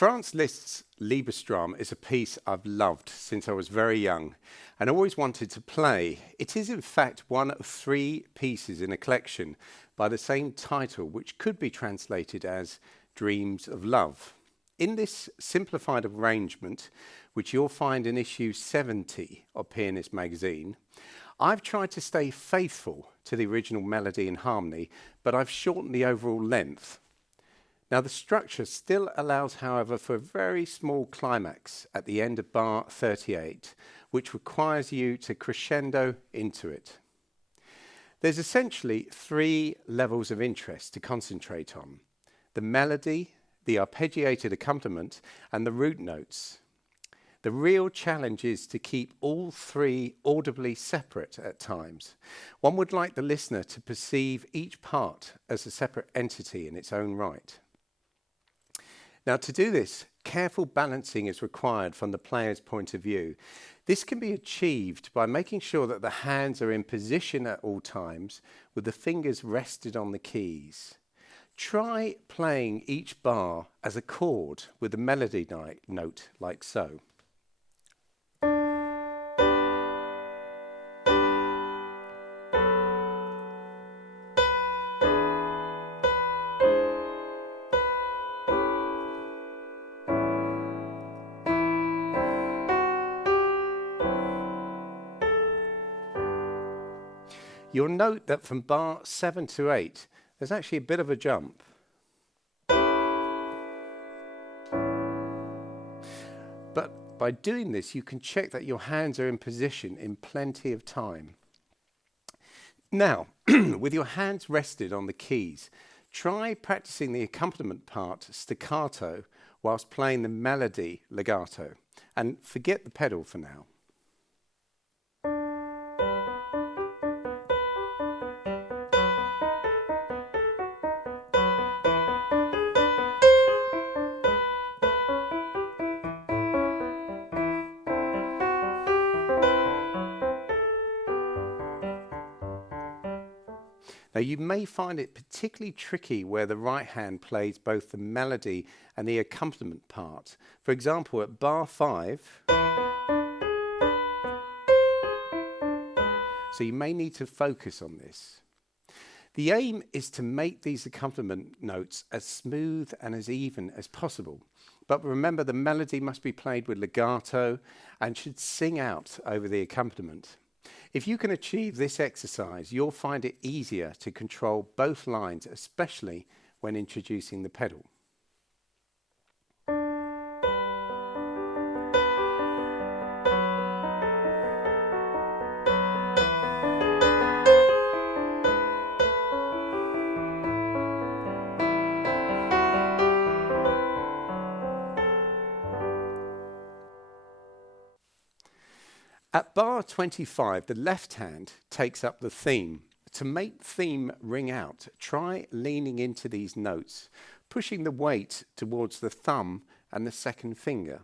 Franz Liszt's Liebestraum is a piece I've loved since I was very young and always wanted to play. It is in fact one of 3 pieces in a collection by the same title, which could be translated as Dreams of Love. In this simplified arrangement, which you'll find in issue 70 of Pianist magazine, I've tried to stay faithful to the original melody and harmony, but I've shortened the overall length. Now, the structure still allows, however, for a very small climax at the end of bar 38, which requires you to crescendo into it. There's essentially 3 levels of interest to concentrate on: the melody, the arpeggiated accompaniment, and the root notes. The real challenge is to keep all 3 audibly separate at times. One would like the listener to perceive each part as a separate entity in its own right. Now, to do this, careful balancing is required from the player's point of view. This can be achieved by making sure that the hands are in position at all times, with the fingers rested on the keys. Try playing each bar as a chord with the melody note, like so. You'll note that from bar 7 to 8, there's actually a bit of a jump. But by doing this, you can check that your hands are in position in plenty of time. Now, with your hands rested on the keys, try practicing the accompaniment part staccato whilst playing the melody legato, and forget the pedal for now. Now, you may find it particularly tricky where the right hand plays both the melody and the accompaniment part. For example, at bar 5, so you may need to focus on this. The aim is to make these accompaniment notes as smooth and as even as possible. But remember, the melody must be played with legato and should sing out over the accompaniment. If you can achieve this exercise, you'll find it easier to control both lines, especially when introducing the pedal. At bar 25, the left hand takes up the theme. To make theme ring out, try leaning into these notes, pushing the weight towards the thumb and the second finger.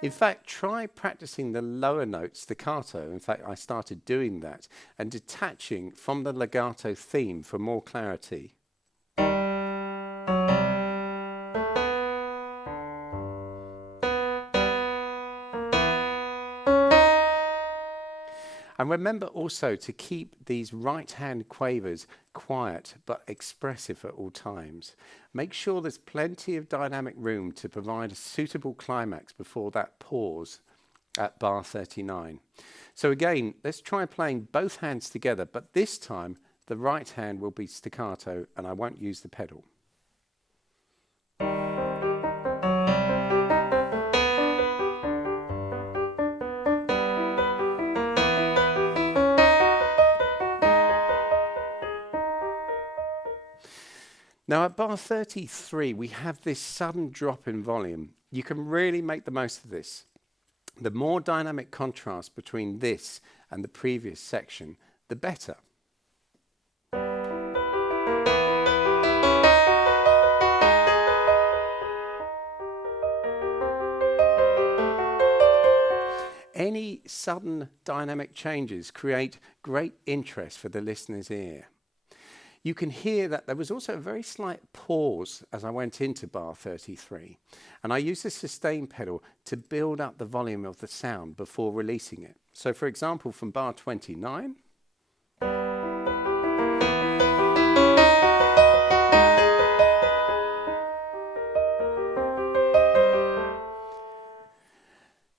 In fact, try practicing the lower notes staccato. In fact, I started doing that and detaching from the legato theme for more clarity. And remember also to keep these right-hand quavers quiet but expressive at all times. Make sure there's plenty of dynamic room to provide a suitable climax before that pause at bar 39. So again, let's try playing both hands together, but this time the right hand will be staccato and I won't use the pedal. Now at bar 33, we have this sudden drop in volume. You can really make the most of this. The more dynamic contrast between this and the previous section, the better. Any sudden dynamic changes create great interest for the listener's ear. You can hear that there was also a very slight pause as I went into bar 33, and I used the sustain pedal to build up the volume of the sound before releasing it. So for example, from bar 29,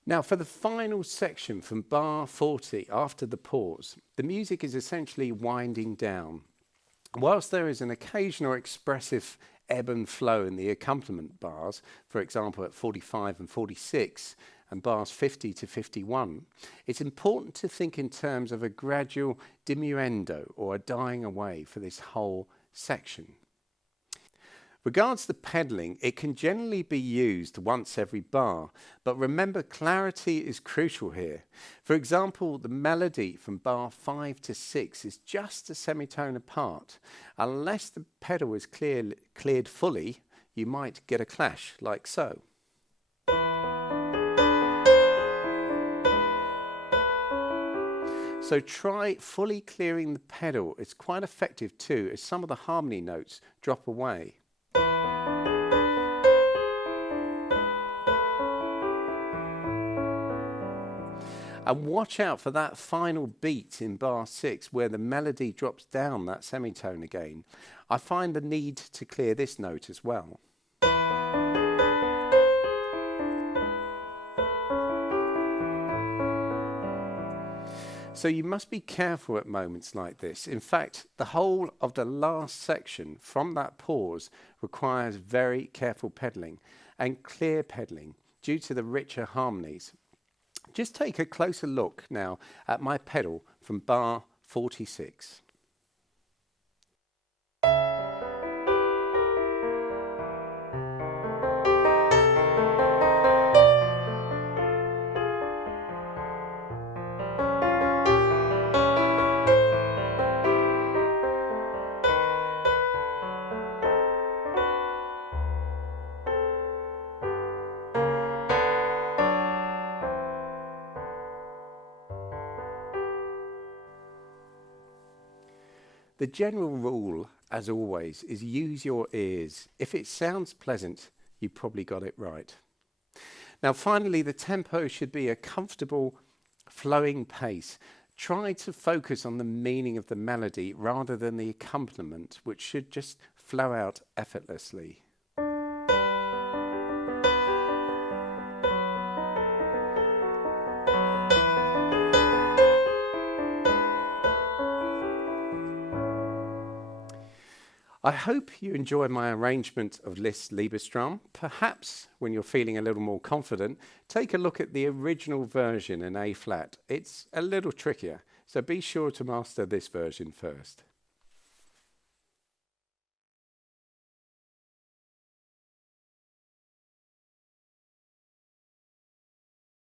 now for the final section from bar 40, after the pause, the music is essentially winding down. Whilst there is an occasional expressive ebb and flow in the accompaniment bars, for example at 45 and 46 and bars 50 to 51, it's important to think in terms of a gradual diminuendo or a dying away for this whole section. Regards the pedalling, it can generally be used once every bar, but remember clarity is crucial here. For example, the melody from bar 5 to 6 is just a semitone apart. Unless the pedal is cleared fully, you might get a clash like so. So try fully clearing the pedal. It's quite effective too, as some of the harmony notes drop away. And watch out for that final beat in bar 6 where the melody drops down that semitone again. I find the need to clear this note as well. So you must be careful at moments like this. In fact, the whole of the last section from that pause requires very careful pedalling and clear pedalling due to the richer harmonies. Just take a closer look now at my pedal from bar 46. The general rule, as always, is use your ears. If it sounds pleasant, you probably got it right. Now finally, the tempo should be a comfortable, flowing pace. Try to focus on the meaning of the melody rather than the accompaniment, which should just flow out effortlessly. I hope you enjoy my arrangement of Liszt Liebestraum. Perhaps when you're feeling a little more confident, take a look at the original version in A flat. It's a little trickier, so be sure to master this version first.